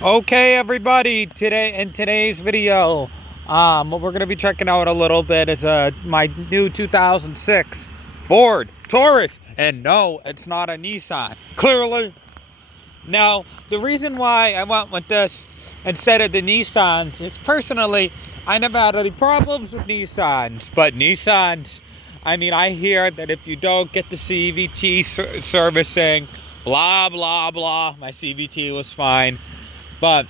Okay, everybody. In today's video, what we're gonna be checking out a little bit is my new 2006 Ford Taurus, and no, it's not a Nissan. Clearly, now the reason why I went with this instead of the Nissans is personally I never had any problems with Nissans, but Nissans, I mean, I hear that if you don't get the CVT servicing, blah blah blah. My CVT was fine. But,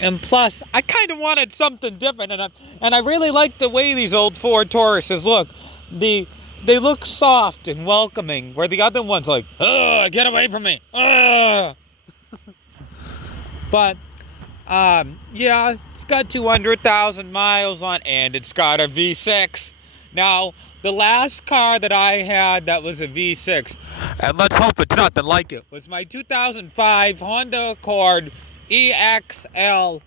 and plus, I kind of wanted something different, and I really like the way these old Ford Tauruses look. They look soft and welcoming, where the other one's like, ugh, get away from me, ugh. But, yeah, it's got 200,000 miles on, and it's got a V6. Now, the last car that I had that was a V6, and let's hope it's nothing like it, was my 2005 Honda Accord EXL.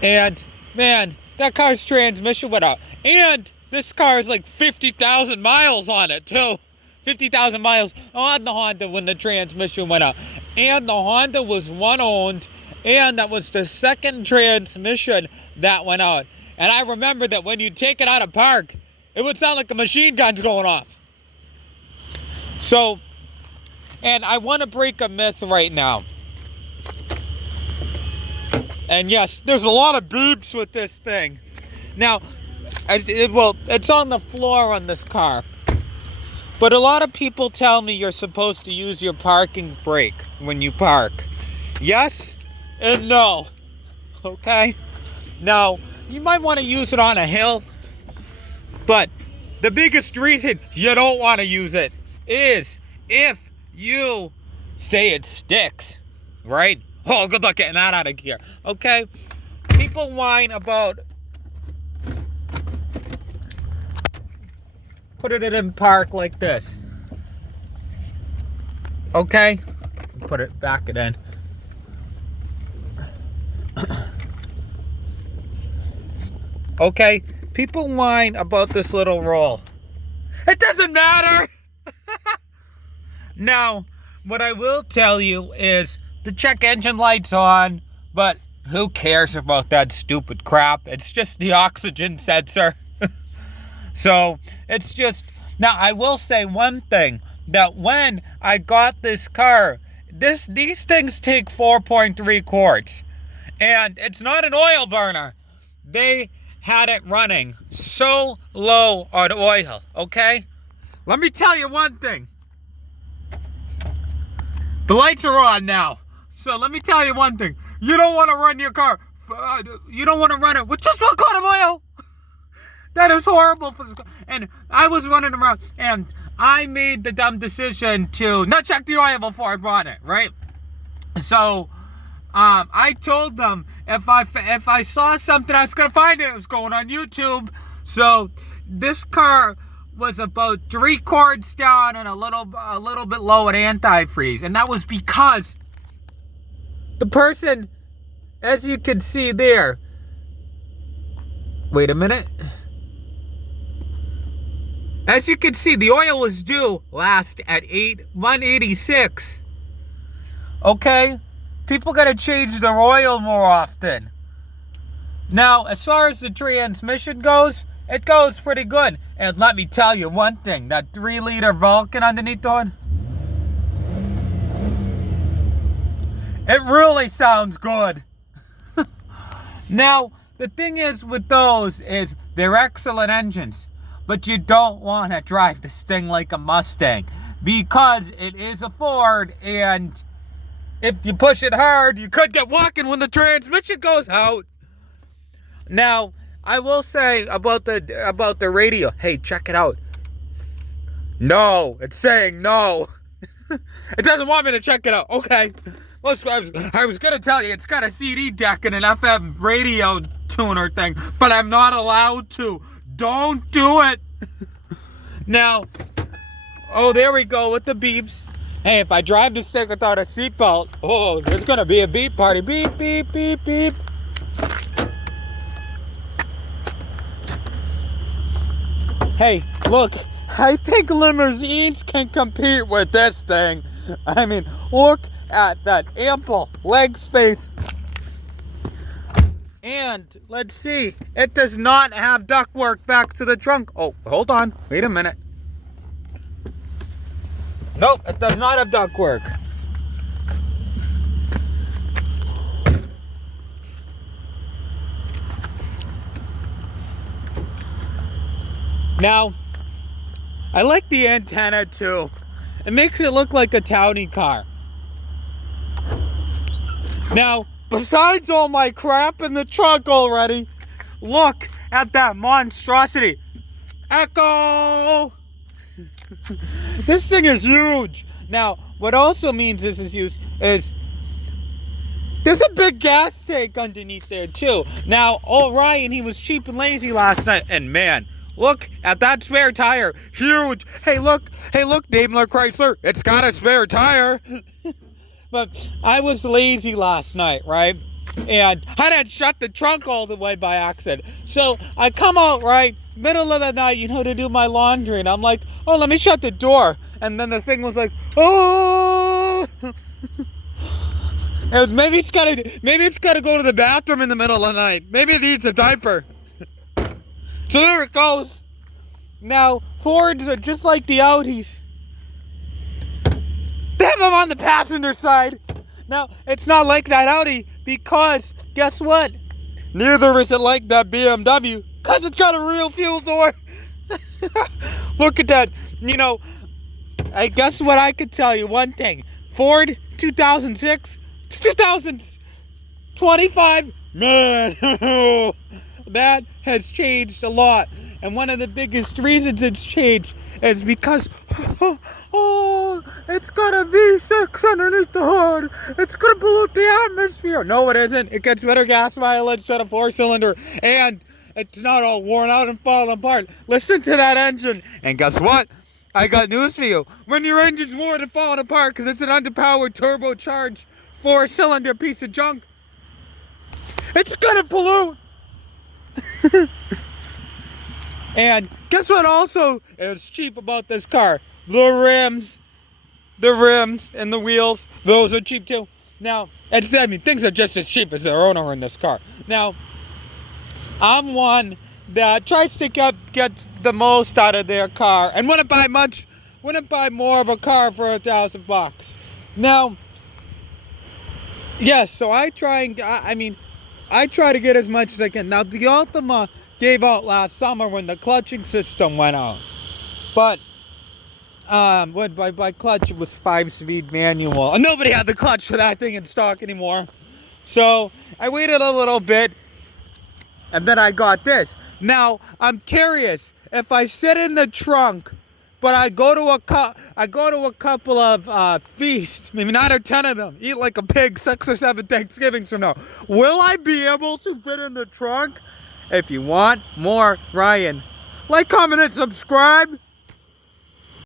And, man, that car's transmission went out. And this car has like 50,000 miles on it, too. 50,000 miles on the Honda when the transmission went out. And the Honda was one-owned, and that was the second transmission that went out. And I remember that when you take it out of park, it would sound like a machine gun's going off. So, and I want to break a myth right now. And yes, there's a lot of beeps with this thing. Now, it's on the floor on this car. But a lot of people tell me you're supposed to use your parking brake when you park. Yes and no. Okay? Now, you might want to use it on a hill. But the biggest reason you don't want to use it is if you say it sticks, right? Oh, good luck getting that out of gear. Okay? People whine about putting it in park like this. Okay? Put it back in. Okay? People whine about this little roll. It doesn't matter! Now, what I will tell you is the check engine light's on, but who cares about that stupid crap? It's just the oxygen sensor. So, it's just... Now, I will say one thing, that when I got this car, these things take 4.3 quarts. And it's not an oil burner. They had it running so low on oil, okay? Let me tell you one thing. The lights are on now. So let me tell you one thing. You don't want to run your car. You don't want to run it with just one quart of oil. That is horrible for this car. And I was running around and I made the dumb decision to not check the oil before I bought it, right? So I told them if I saw something, I was gonna find it. It was going on YouTube. So this car was about 3 quarts down and a little bit low at antifreeze, and that was because the person, as you can see there. Wait a minute. As you can see, the oil was due last at 186. Okay? People gotta change their oil more often. Now, as far as the transmission goes, it goes pretty good. And let me tell you one thing, that 3-liter Vulcan underneath the hood, it really sounds good. Now, the thing is with those is they're excellent engines, but you don't want to drive this thing like a Mustang because it is a Ford, and if you push it hard, you could get walking when the transmission goes out. Now, I will say about the radio. Hey, check it out. No, it's saying no. It doesn't want me to check it out. Okay. I was gonna tell you, it's got a CD deck and an FM radio tuner thing, but I'm not allowed to. Don't do it. Now, oh, there we go with the beeps. Hey, if I drive this thing without a seatbelt, oh, there's gonna be a beep party. Beep, beep, beep, beep. Hey, look, I think limousines can compete with this thing. I mean, look at that ample leg space. And let's see, it does not have ductwork back to the trunk. Oh, hold on, wait a minute. Nope, it does not have ductwork. Now, I like the antenna too. It makes it look like a townie car. Now, besides all my crap in the trunk already, look at that monstrosity. Echo! This thing is huge. Now, what also means this is huge is there's a big gas tank underneath there too. Now, Ryan, he was cheap and lazy last night, and man, look at that spare tire. Huge. Hey, look, Daimler Chrysler, it's got a spare tire. But I was lazy last night, right? And I didn't shut the trunk all the way by accident. So I come out, right, middle of the night, to do my laundry. And I'm like, oh, let me shut the door. And then the thing was like, oh. Maybe it's gotta go to the bathroom in the middle of the night. Maybe it needs a diaper. So there it goes. Now, Fords are just like the Audis. They have them on the passenger side. Now, it's not like that Audi because, guess what? Neither is it like that BMW because it's got a real fuel door. Look at that. I guess what I could tell you, one thing. Ford 2006 to 2025, man, that has changed a lot. And one of the biggest reasons it's changed is because, it's got a V6 underneath the hood. It's going to pollute the atmosphere. No, it isn't. It gets better gas mileage than a 4-cylinder. And it's not all worn out and falling apart. Listen to that engine. And guess what? I got news for you. When your engine's worn and falling apart because it's an underpowered turbocharged 4-cylinder piece of junk, it's going to pollute. And guess what also is cheap about this car? The rims and the wheels, those are cheap too. Now, things are just as cheap as their owner in this car. Now, I'm one that tries to get the most out of their car and wouldn't buy more of a car for $1,000. Now, yes, so I try to get as much as I can. Now, the Altima gave out last summer when the clutching system went out. But by clutch, it was 5-speed manual. And nobody had the clutch for that thing in stock anymore. So I waited a little bit, and then I got this. Now, I'm curious, if I sit in the trunk, but I go to a couple of feasts, maybe 9 or 10 of them, eat like a pig 6 or 7 Thanksgivings from now, will I be able to fit in the trunk? If you want more Ryan, like, comment, and subscribe.